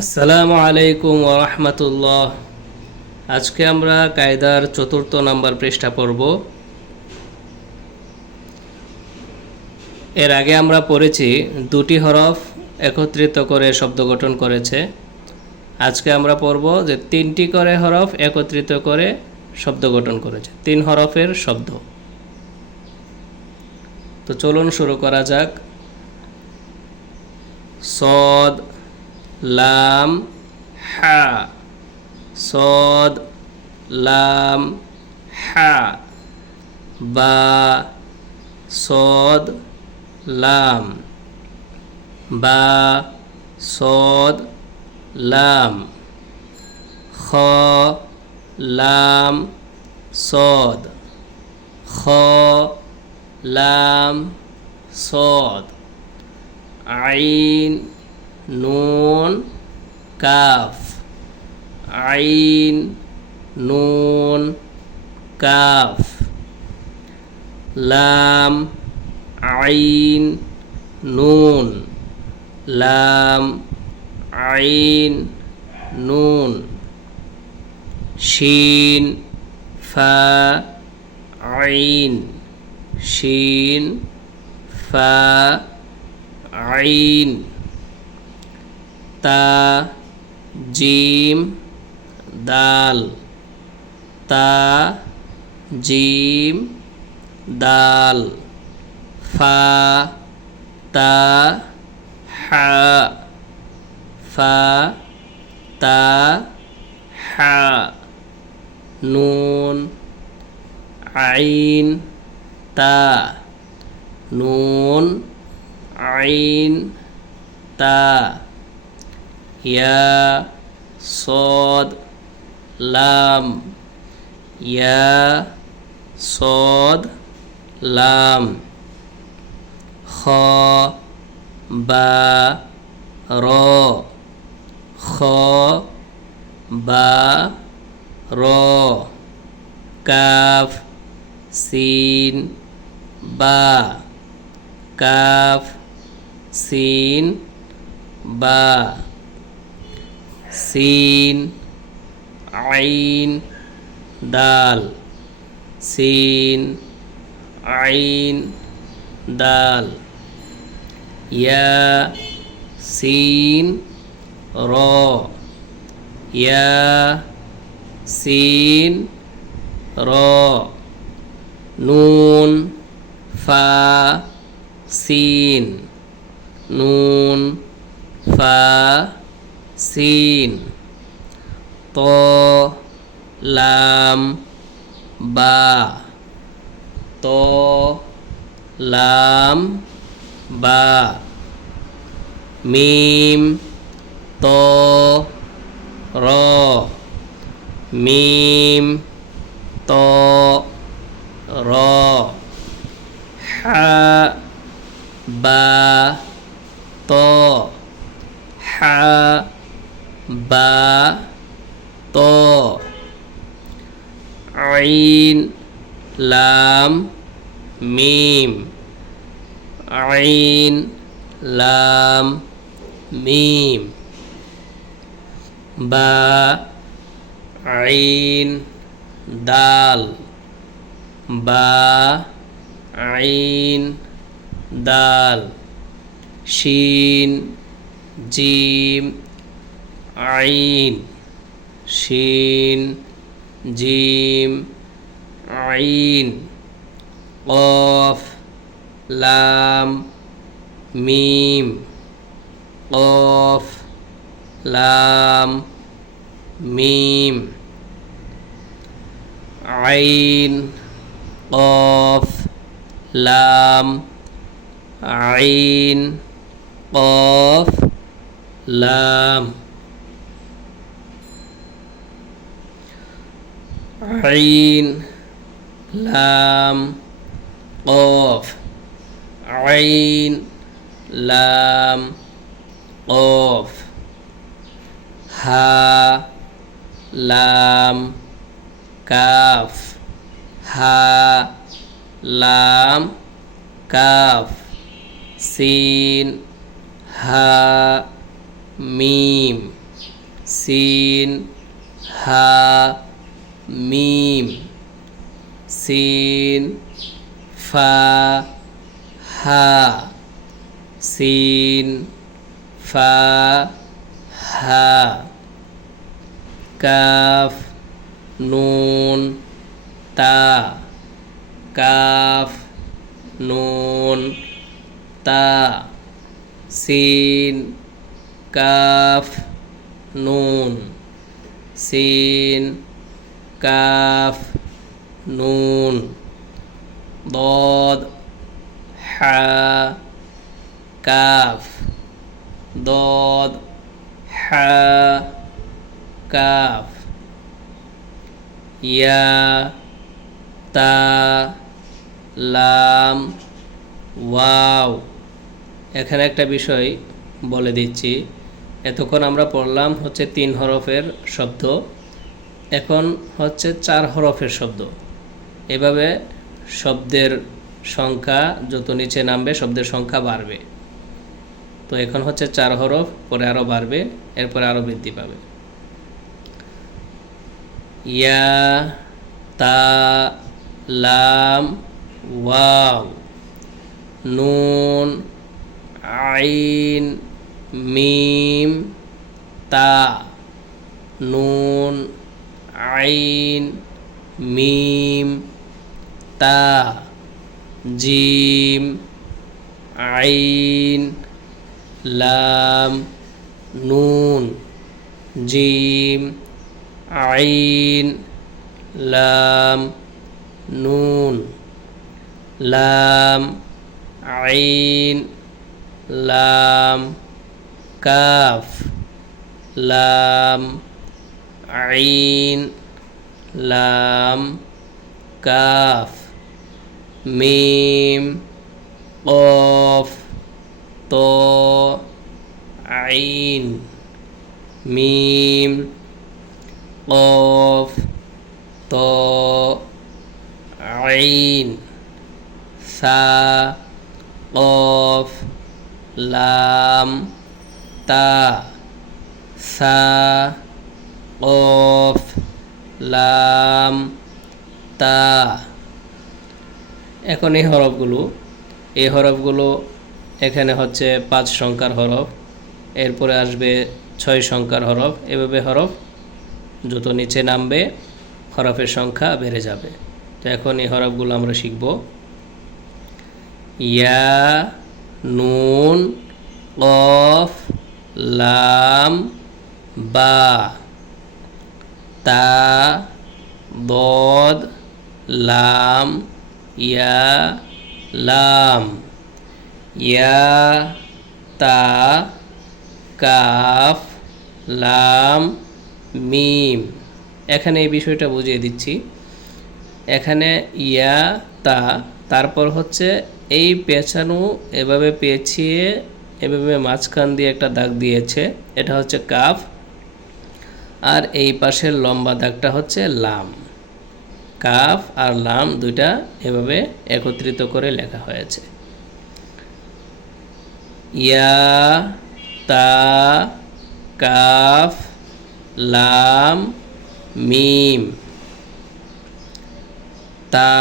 আসসালামু আলাইকুম ওরহমতুল্লাহ। আজকে আমরা কায়দার ৪র্থ নাম্বার পৃষ্ঠা পড়ব। এর আগে আমরা পড়েছি দুটি হরফ একত্রিত করে শব্দ গঠন করেছে। আজকে আমরা পড়ব যে ৩টি করে হরফ একত্রিত করে শব্দ গঠন করেছে, ৩ হরফের শব্দ। তো চলুন শুরু করা যাক। সদ, লাম, হা। সদ, লাম, হা। বা, সদ, লাম। বা, সদ, লাম। খ, লাম, সদ। খ, লাম, সদ। আইন, নুন, কাফ। আইন, নুন, কাফ। লাম, আইন, নুন। লাম, আইন, নুন। শিন, ফা, আইন। শিন, ফা, আইন। তা, জিম, দাল। তা, জিম, দাল। ফা, তা, হা। ফা, তা, হা। নুন, আইন, তা। নুন, আইন, তা। ইয়া, সদ, লাম। ইয়া, সদ, লাম। খ, বা, র। খ, বা, র। কাফ, সিন, বা। কাফ, সিন, বা। সিন, আইন, দাল। সিন, আইন, দাল। ইয়া, সিন, র। ইয়া, সিন, র। নুন, ফা, সিন। নুন, ফা, সিন। ত, লাম, বা। ত, লাম, বা। মিম, ত, র। মিম, ত, র। হা, বা, ত। হা, বা, ত। আইন, লাম, মিম। আইন, লাম, মিম। বা, আইন, দাল। বা, আইন, দাল। শিন, জিম, আইন। শিন, জিম, আইন। কফ, লাম, মিম। কফ, লাম, মিম। আইন, কফ, লাম, আইন, কফ, লাম। আইন, লাম, কফ। আইন, লাম, কফ। হা, লাম, কাফ। হা, লাম, কাফ। সিন, হা, মিম। সিন হা মিম সিন ফা হা সিন ফা হা কাফ নুন তা কাফ নুন তা সিন কাফ নুন সিন কাফ নুন ضاد হা কাফ ضاد হা কাফ ইয়া তা লাম ওয়াও। এখানে একটা বিষয় বলে দিচ্ছি, এতক্ষণ আমরা পড়লাম হচ্ছে 3 হরফের শব্দ, এখন হচ্ছে 4 হরফের শব্দ। এভাবে শব্দের সংখ্যা যত নিচে নামবে শব্দের সংখ্যা বাড়বে। তো এখন হচ্ছে 4 হরফ, পরে আরও বাড়বে, এরপরে আরও বৃদ্ধি পাবে। ইয়া তা লাম ওয়াও নুন আইন মিম তা নুন আইন মিম তা জিম আইন লাম নুন জিম আইন লাম নুন লাম আইন লাম কাফ লাম আইন লাম কাফ মিম কফ ত আইন মিম কফ ত আইন সা কফ লাম তা সা কফ লাম তা। এখন এই হরফগুলো এখানে হচ্ছে 5 সংখ্যার হরফ, এরপরে আসবে 6 সংখ্যার হরফ। এভাবে হরফ যত নিচে নামবে হরফের সংখ্যা বেড়ে যাবে। তো এখন এই হরফগুলো আমরা শিখব। ইয়া নুন কফ লাম বা তা ضاد লাম ইয়া লাম ইয়া তা কাফ লাম মিম। এখানে এই বিষয়টা বুঝিয়ে দিচ্ছি। এখানে ইয়া তা, তারপর হচ্ছে এই পেঁচানো এভাবে পেঁচিয়ে এভাবে মাঝখান দিয়ে একটা দাগ দিয়েছে, এটা হচ্ছে কাফ, আর এই পাশের লম্বা দাগটা হচ্ছে লাম। কাফ আর লাম দুইটা এভাবে একত্রিত করে লেখা হয়েছে। ইয়া তা কাফ লাম মিম তা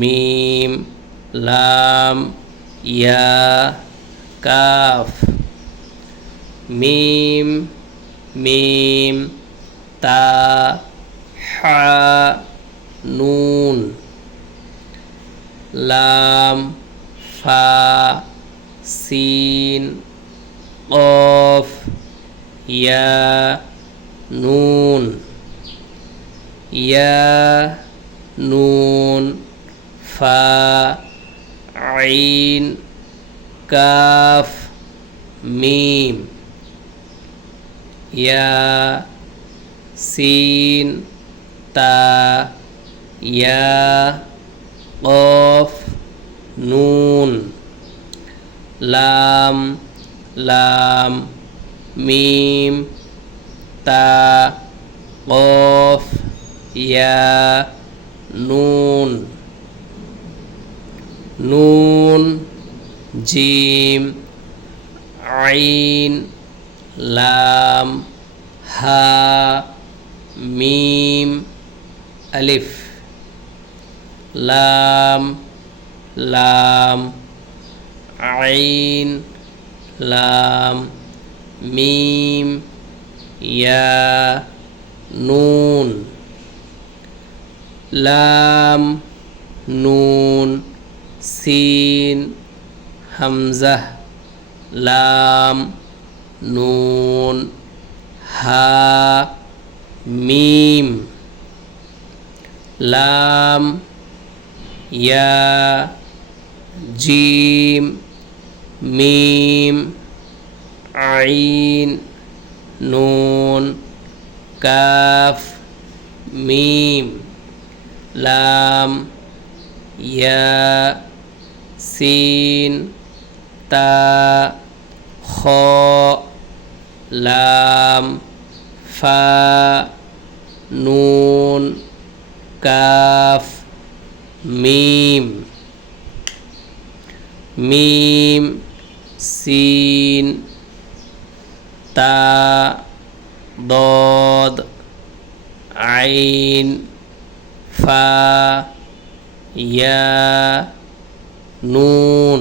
মিম লাম ইয়া কাফ মিম মিম তা হা নুন লাম ফা সিন কফ ইয়া নুন ইয়া নুন ফা আইন কাফ মিম ইয়া সিন তা ইয়া কফ নুন লাম লাম মিম তা কফ ইয়া নুন নুন জিম আইন লাম হা মিম আলিফ লাম লাম আইন লাম মিম ইয়া নুন লাম নুন সিন হামজাহ লাম নুন হা মিম লাম ইয়া জিম মিম আইন নুন কাফ মিম লাম ইয়া সিন তা খ লাম ফা নুন কাফ মিম মিম সিন তা দদ আইন ফা ইয়া নুন